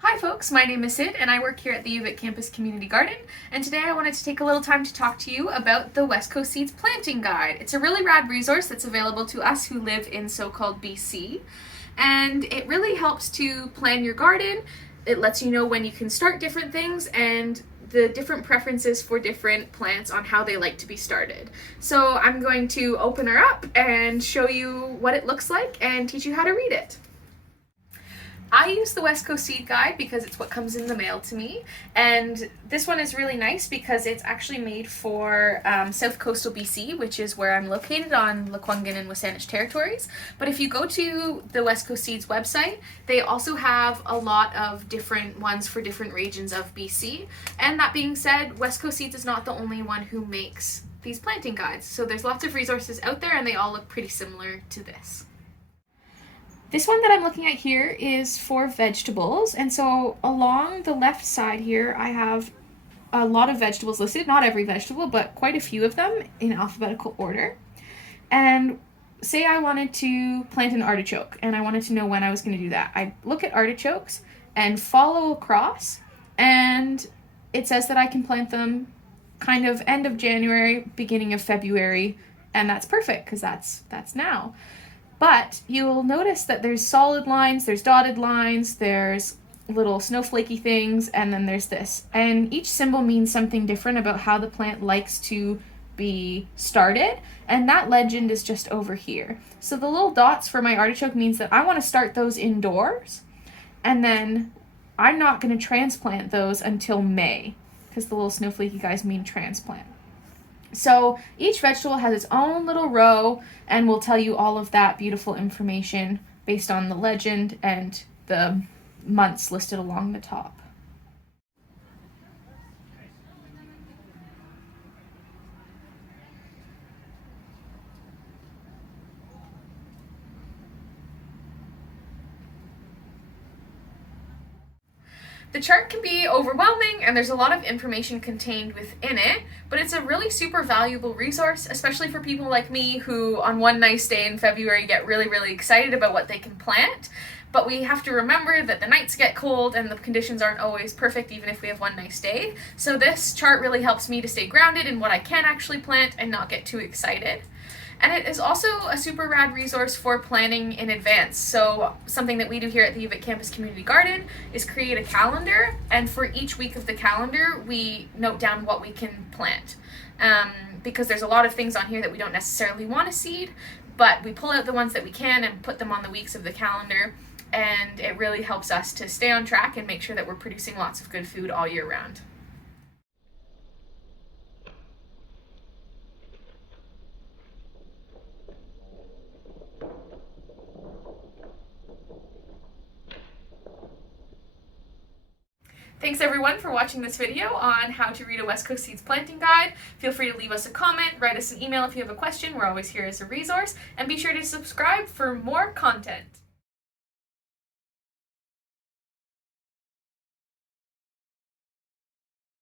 Hi folks, my name is Sid and I work here at the UVic Campus Community Garden, and today I wanted to take a little time to talk to you about the West Coast Seeds Planting Guide. It's a really rad resource that's available to us who live in so-called BC, and it really helps to plan your garden. It lets you know when you can start different things and the different preferences for different plants on how they like to be started. So I'm going to open her up and show you what it looks like and teach you how to read it. I use the West Coast Seed Guide because it's what comes in the mail to me, and this one is really nice because it's actually made for South Coastal BC, which is where I'm located on Lekwungen and Wasanich territories. But if you go to the West Coast Seeds website, they also have a lot of different ones for different regions of BC. And that being said, West Coast Seeds is not the only one who makes these planting guides. So there's lots of resources out there and they all look pretty similar to this. This one that I'm looking at here is for vegetables, and so along the left side here I have a lot of vegetables listed, not every vegetable, but quite a few of them in alphabetical order. And say I wanted to plant an artichoke and I wanted to know when I was going to do that. I look at artichokes and follow across, and it says that I can plant them kind of end of January, beginning of February, and that's perfect because that's now. But you'll notice that there's solid lines, there's dotted lines, there's little snowflakey things, and then there's this. And each symbol means something different about how the plant likes to be started, and that legend is just over here. So the little dots for my artichoke means that I want to start those indoors, and then I'm not going to transplant those until May, because the little snowflakey guys mean transplant. So each vegetable has its own little row, and will tell you all of that beautiful information based on the legend and the months listed along the top. The chart can be overwhelming and there's a lot of information contained within it, but it's a really super valuable resource, especially for people like me who on one nice day in February get really excited about what they can plant. But we have to remember that the nights get cold and the conditions aren't always perfect even if we have one nice day. So this chart really helps me to stay grounded in what I can actually plant and not get too excited. And it is also a super rad resource for planning in advance. So something that we do here at the UVic Campus Community Garden is create a calendar, and for each week of the calendar we note down what we can plant. Because there's a lot of things on here that we don't necessarily want to seed, but we pull out the ones that we can and put them on the weeks of the calendar, and it really helps us to stay on track and make sure that we're producing lots of good food all year round. Thanks everyone for watching this video on how to read a West Coast Seeds planting guide. Feel free to leave us a comment, write us an email if you have a question. We're always here as a resource, and be sure to subscribe for more content.